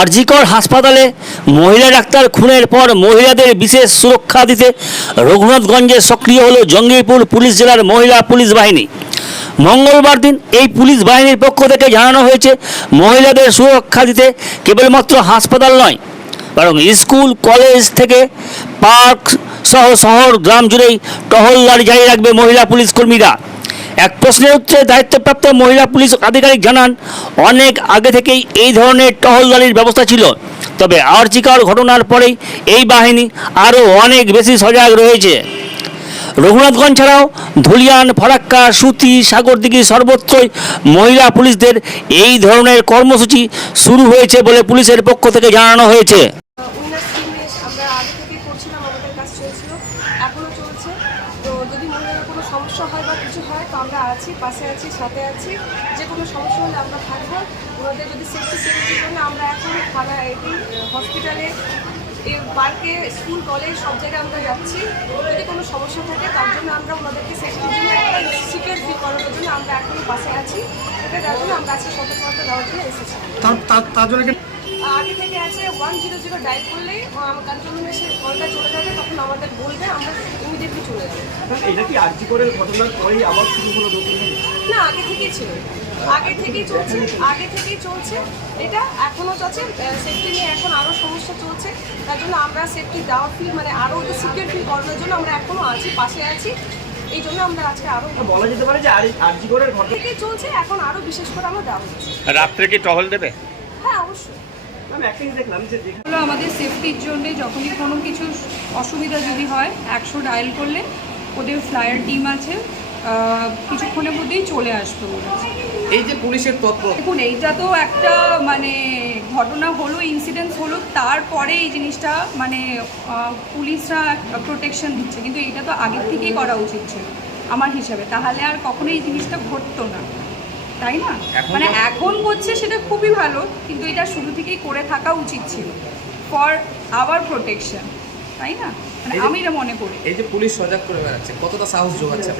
আরজিকর হাসপাতালে মহিলা ডাক্তার খুনের পর মহিলাদের বিশেষ সুরক্ষা দিতে রঘুনাথগঞ্জে সক্রিয় হলো জঙ্গিপুর পুলিশ জেলার মহিলা পুলিশ বাহিনী। মঙ্গলবার দিন এই পুলিশ বাহিনীর পক্ষ থেকে জানানো হয়েছে, মহিলাদের সুরক্ষা দিতে কেবলমাত্র হাসপাতাল নয়, বরং স্কুল, কলেজ থেকে পার্ক সহ শহর, গ্রাম জুড়েই টহলদারি জারি রাখবে মহিলা পুলিশ কর্মীরা। এক প্রশ্নের উত্তরে দায়িত্বপ্রাপ্ত মহিলা পুলিশ আধিকারিক জানান, অনেক আগে থেকেই এই ধরনের টহলদারির ব্যবস্থা ছিল। তবে আর্চিকার ঘটনার পরেই এই বাহিনী আরও অনেক বেশি সজাগ রয়েছে। রঘুনাথগঞ্জ ছাড়াও ধুলিয়ান, ফরাক্কা, সুতি, সাগরদিঘি সর্বত্রই মহিলা পুলিশদের এই ধরনের কর্মসূচি শুরু হয়েছে বলে পুলিশের পক্ষ থেকে জানানো হয়েছে। করছিলাম আমাদের কাজ চলছিল। এখনও চলছে। তো যদি মহিলাদের কোনো সমস্যা হয় বা কিছু হয়, তো আমরা আছি, পাশে আছি, সাথে আছি। যে কোনো সমস্যা হলে আমরা থাকব। ওনাদের যদি সেফটি সিকিউরিটির জন্য আমরা এখন থানা এটি হসপিটালে পার্কে স্কুল কলেজ সব জায়গায় আমরা যাচ্ছি। যদি কোনো সমস্যা থাকে, তার জন্য আমরা ওনাদেরকে সেফটির জন্য একটা সিকিউর করানোর জন্য আমরা এখন পাশে আছি। এটা যার জন্য আমরা আজকে সতর্কতা দেওয়ার জন্য এসেছি। তার জন্য আগে থেকে আছে ওয়ান জিরো জিরো ডায়াল করলেই কন্ট্রোল রুমে সে কলটা চলে যাবে তখন আমাদের বলবে আমরা ইমিডিয়েটলি চলে যাব। এটা কি আর্জি করে ঘটনার পরেই আবার শুরু হলো না আগে থেকেই ছিল। আগে থেকেই চলছে আগে থেকেই চলছে। এটা এখনও চলছে সেফটি নিয়ে এখন আরও সমস্যা চলছে। তার জন্য আমরা সেফটি দেওয়া ফিল মানে আরও ওদের সিকিউর ফিল করানোর জন্য আমরা এখনও আছি পাশে আছি। এই জন্য আমরা আজকে আরও বলা যেতে পারে যে আর্জি করে ঘটনা থেকেই চলছে এখন আরও বিশেষ করে আমরা দেওয়া হচ্ছে। রাত্রে কি টহল দেবে? হ্যাঁ অবশ্যই। হলো আমাদের সেফটির জন্য যখনই কোনো কিছু অসুবিধা যদি হয় একশো ডায়াল করলে ওদের ফ্লায়ার টিম আছে কিছুক্ষণের মধ্যেই চলে আসবে ওরা এই যে পুলিশের তৎপর। দেখুন এইটা তো একটা মানে ঘটনা হলো ইনসিডেন্স হলো তারপরে এই জিনিসটা মানে আহ, পুলিশরা প্রোটেকশন দিচ্ছে। কিন্তু এটা তো আগের থেকেই করা উচিত ছিল আমার হিসাবে। তাহলে আর কখনো এই জিনিসটা ঘটতো না। তাই না? মানে এখন করছে সেটা খুবই ভালো কিন্তু এটা শুরু থেকেই করে থাকা উচিত ছিল। ফর আওয়ার প্রোটেকশন তাই না? মানে আমি এটা মনে করি। এই যে পুলিশ সজাগ করে বেড়াচ্ছে কতটা সাহস যোগাচ্ছে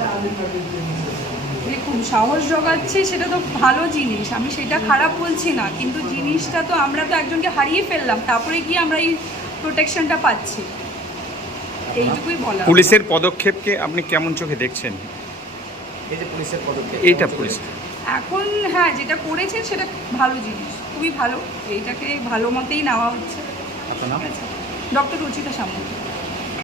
দেখুন সাহস জোগাচ্ছে সেটা তো ভালো জিনিস আমি সেটা খারাপ বলছি না কিন্তু জিনিসটা তো আমরা তো একজনকে হারিয়ে ফেললাম তারপরে গিয়ে আমরা এই প্রোটেকশনটা পাচ্ছি। এইটুকুই বলা পুলিশের পদক্ষেপকে আপনি কেমন চোখে দেখছেন? এই যে পুলিশের পদক্ষেপ এইটা পুলিশ। এখন হ্যাঁ যেটা করেছে সেটা ভালো জিনিস খুবই ভালো। এইটাকে ভালো মতেই নেওয়া হচ্ছে। ডক্টর রচিতা সামন্ত।